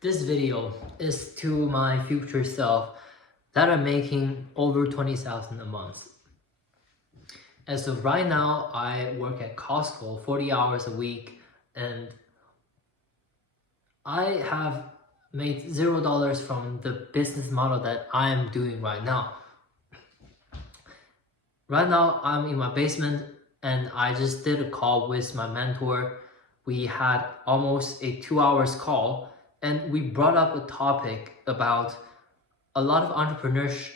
This video is to my future self that I'm making over 20,000 a month. As of right now, I work at Costco 40 hours a week and I have made $0 from the business model that I am doing right now. Right now, I'm in my basement and I just did a call with my mentor. We had almost a 2 hours call and we brought up a topic about a lot of entrepreneurs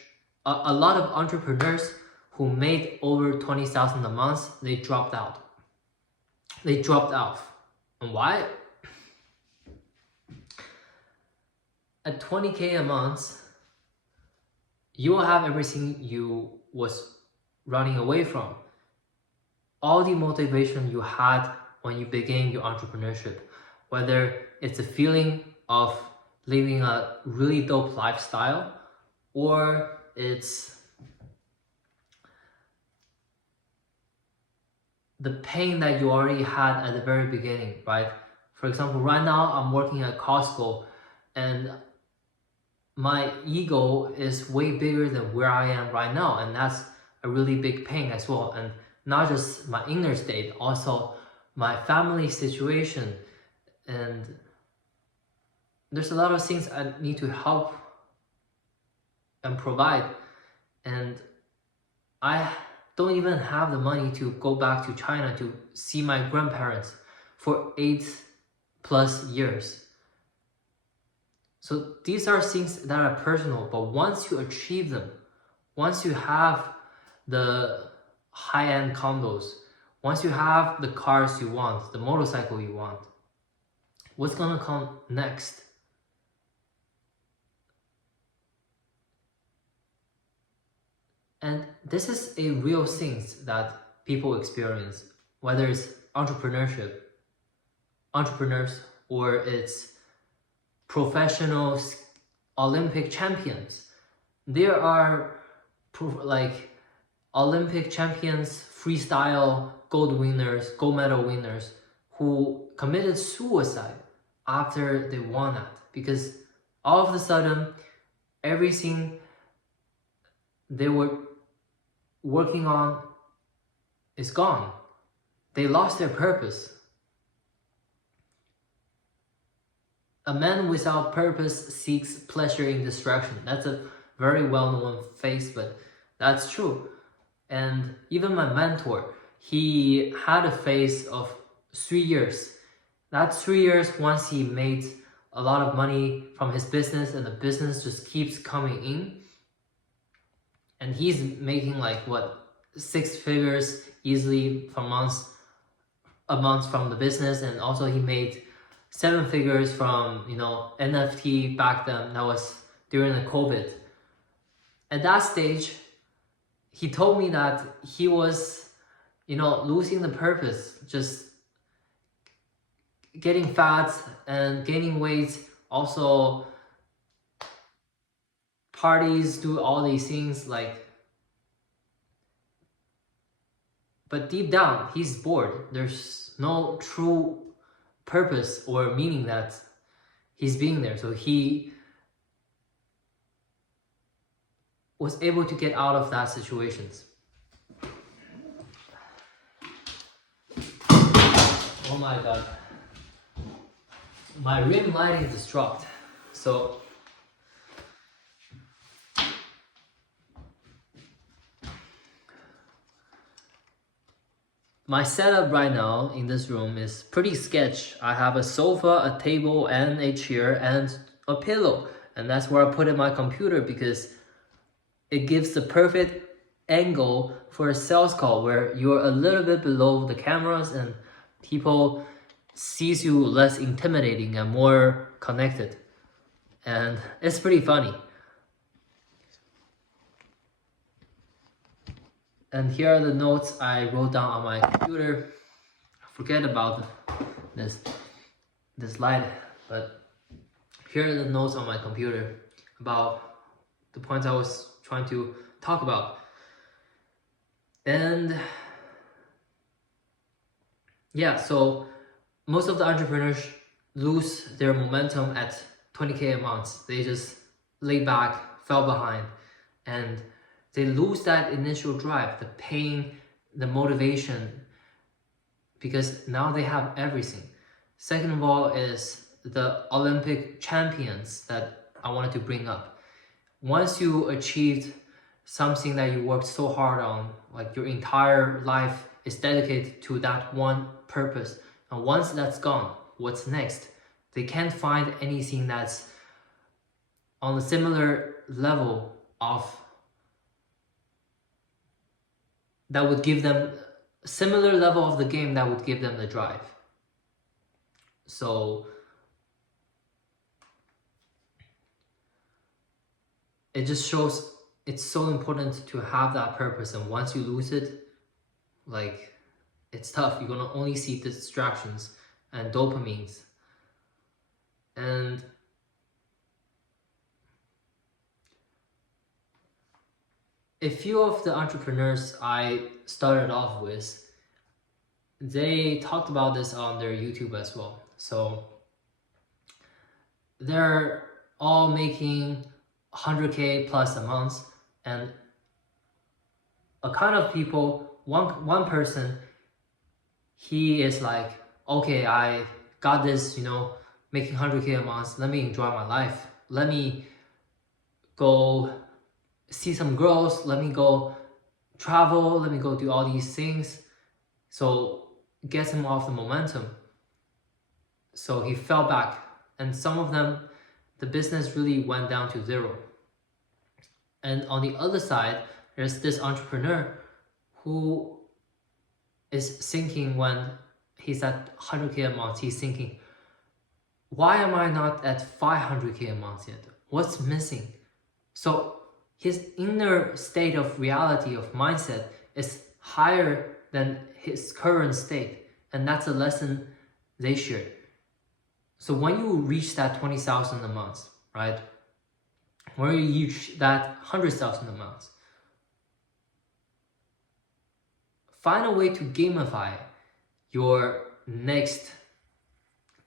who made over 20,000 a month, they dropped out. They dropped off. And why? At 20K a month, you will have everything you was running away from. All the motivation you had when you began your entrepreneurship, whether it's a feeling of living a really dope lifestyle, or it's the pain that you already had at the very beginning, right? For example, right now I'm working at Costco and my ego is way bigger than where I am right now, and that's a really big pain as well. And not just my inner state, also my family situation, and there's a lot of things I need to help and provide, and I don't even have the money to go back to China to see my grandparents for 8+ years. So these are things that are personal, but once you achieve them, once you have the high-end condos, once you have the cars you want, the motorcycle you want, what's gonna come next? And this is a real thing that people experience, whether it's entrepreneurs, or it's professionals, Olympic champions. There are like Olympic champions, freestyle gold medal winners who committed suicide after they won that, because all of a sudden everything they were working on is gone. They lost their purpose. A man without purpose seeks pleasure in distraction. That's a very well-known phrase, but that's true. And even my mentor, he had a phase of 3 years. That 3 years, once he made a lot of money from his business and the business just keeps coming in, and he's making like what, 6 figures easily a month from the business, and also he made 7 figures from NFT back then. That was during the COVID. At that stage, he told me that he was losing the purpose, just getting fat and gaining weight, also parties, do all these things, but deep down he's bored. There's no true purpose or meaning that he's being there. So he was able to get out of that situations. Oh my god, my rim lighting just dropped. So my setup right now in this room is pretty sketch. I have a sofa, a table, and a chair, and a pillow. And that's where I put in my computer because it gives the perfect angle for a sales call where you're a little bit below the cameras and people sees you less intimidating and more connected. And it's pretty funny. And here are the notes I wrote down on my computer. Forget about this light, but here are the notes on my computer about the points I was trying to talk about. And yeah, so most of the entrepreneurs lose their momentum at 20K a month, they just lay back, fell behind, and they lose that initial drive, the pain, the motivation, because now they have everything. Second of all is the Olympic champions that I wanted to bring up. Once you achieved something that you worked so hard on, like your entire life is dedicated to that one purpose, and once that's gone, what's next? They can't find anything that's on a similar level of that would give them similar level of the game that would give them the drive. So it just shows it's so important to have that purpose, and once you lose it, like, it's tough. You're gonna only see distractions and dopamines. And a few of the entrepreneurs I started off with, they talked about this on their YouTube as well. So they're all making 100K plus a month, and a kind of people, one person, he is like, okay, I got this, making 100K a month, let me enjoy my life, let me go see some girls, let me go travel, let me go do all these things. So it gets him off the momentum. So he fell back, and some of them, the business really went down to zero. And on the other side, there's this entrepreneur who is thinking, when he's at 100K a month, he's thinking, why am I not at 500K a month yet? What's missing? So his inner state of reality, of mindset, is higher than his current state. And that's a lesson they shared. So when you reach that 20,000 a month, right? When you reach that 100,000 a month, find a way to gamify your next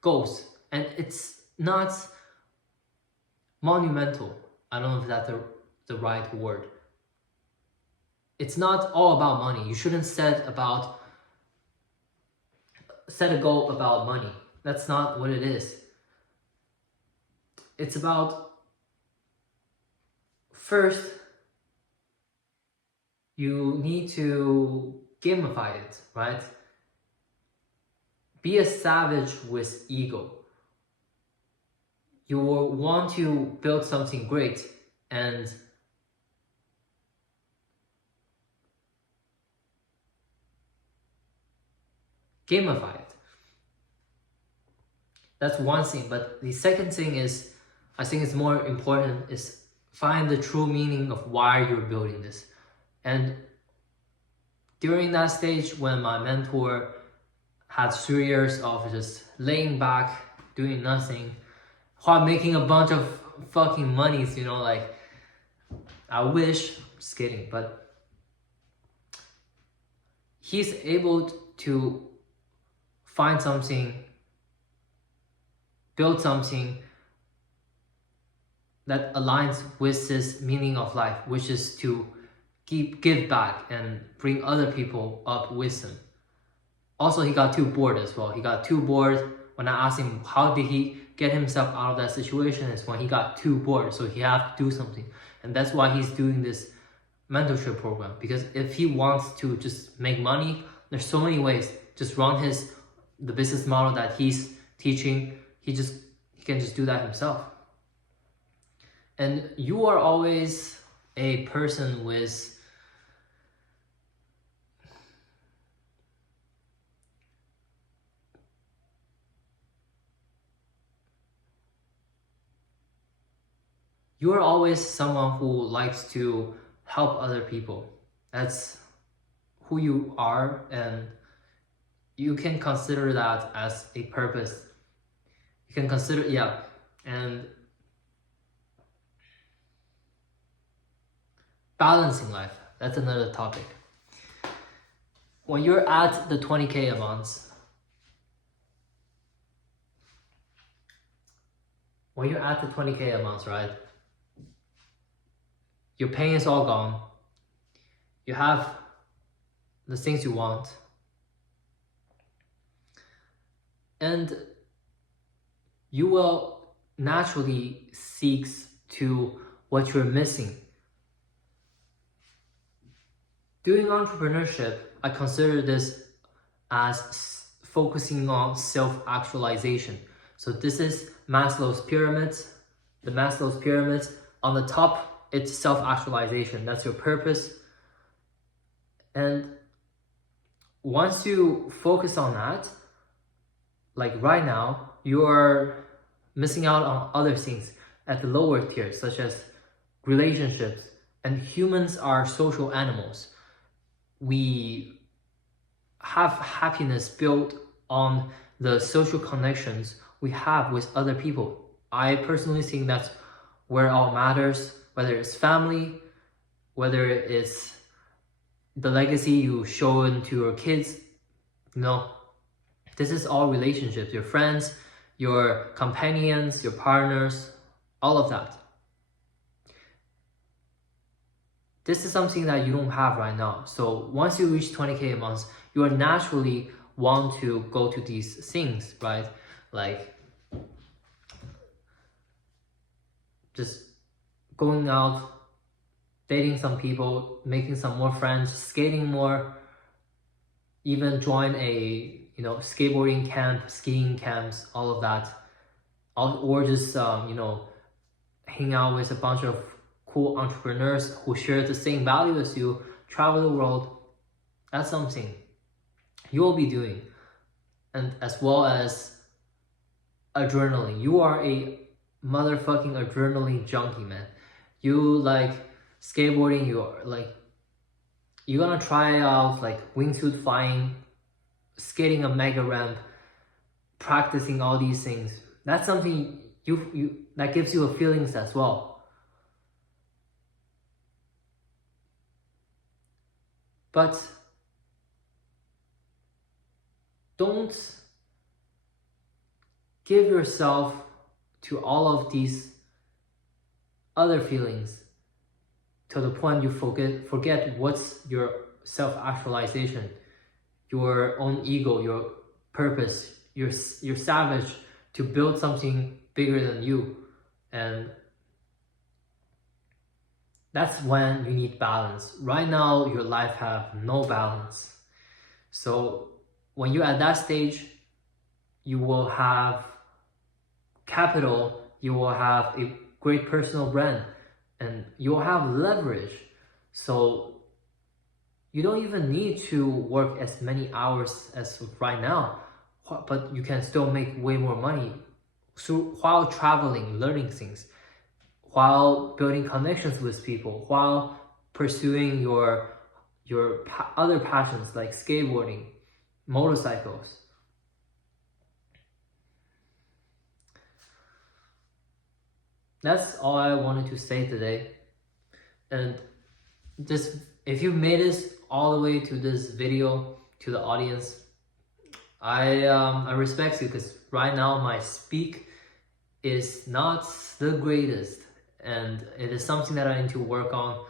goals. And it's not monumental. I don't know if that's the right word. It's not all about money. You shouldn't set a goal about money. That's not what it is. It's about, first, you need to gamify it, right? Be a savage with ego. You will want to build something great and gamify it. That's one thing. But the second thing is, I think it's more important, is find the true meaning of why you're building this. And during that stage, when my mentor had 3 years of just laying back, doing nothing, while making a bunch of fucking monies, like, I wish, just kidding, but he's able to find something, build something that aligns with his meaning of life, which is to give back and bring other people up with him. Also, he got too bored as well. He got too bored. When I asked him how did he get himself out of that situation, is when he got too bored. So he had to do something. And that's why he's doing this mentorship program. Because if he wants to just make money, there's so many ways. Just run the business model that he's teaching. He can just do that himself. And you are always a person with you are always someone who likes to help other people. That's who you are, and you can consider that as a purpose. You can consider, and balancing life, that's another topic. When you're at the 20K a month, when you're at the 20K a month, right? Your pain is all gone. You have the things you want. And you will naturally seek to what you're missing. Doing entrepreneurship, I consider this as focusing on self-actualization. So this is Maslow's pyramids. The Maslow's pyramids, on the top, it's self-actualization. That's your purpose. And once you focus on that, like right now, you are missing out on other things at the lower tier, such as relationships. And humans are social animals. We have happiness built on the social connections we have with other people. I personally think that's where all matters, whether it's family, whether it's the legacy you show to your kids. This is all relationships, your friends, your companions, your partners, all of that. This is something that you don't have right now. So once you reach 20K a month, you will naturally want to go to these things, right? Like just going out, dating some people, making some more friends, skating more, even join a skateboarding camp, skiing camps, all of that, or just hang out with a bunch of cool entrepreneurs who share the same value as you, travel the world. That's something you will be doing. And as well as adrenaline. You are a motherfucking adrenaline junkie, man. You like skateboarding, you're gonna try out like wingsuit flying, skating a mega ramp, practicing all these things. That's something you that gives you a feelings as well. But don't give yourself to all of these other feelings to the point you forget what's your self-actualization, your own ego, your purpose. You're savage to build something bigger than you. And that's when you need balance. Right now, your life have no balance. So when you're at that stage, you will have capital, you will have a great personal brand, and you'll have leverage. So you don't even need to work as many hours as right now, but you can still make way more money while traveling, learning things, while building connections with people, while pursuing your other passions like skateboarding, motorcycles. That's all I wanted to say today. And just if you made this all the way to this video, to the audience, I respect you, because right now my speak is not the greatest, and it is something that I need to work on.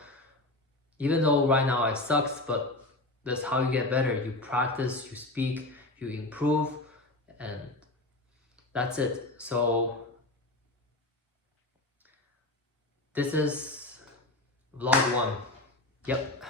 Even though right now it sucks, but that's how you get better. You practice, you speak, you improve, and that's it. So this is vlog 1. Yep.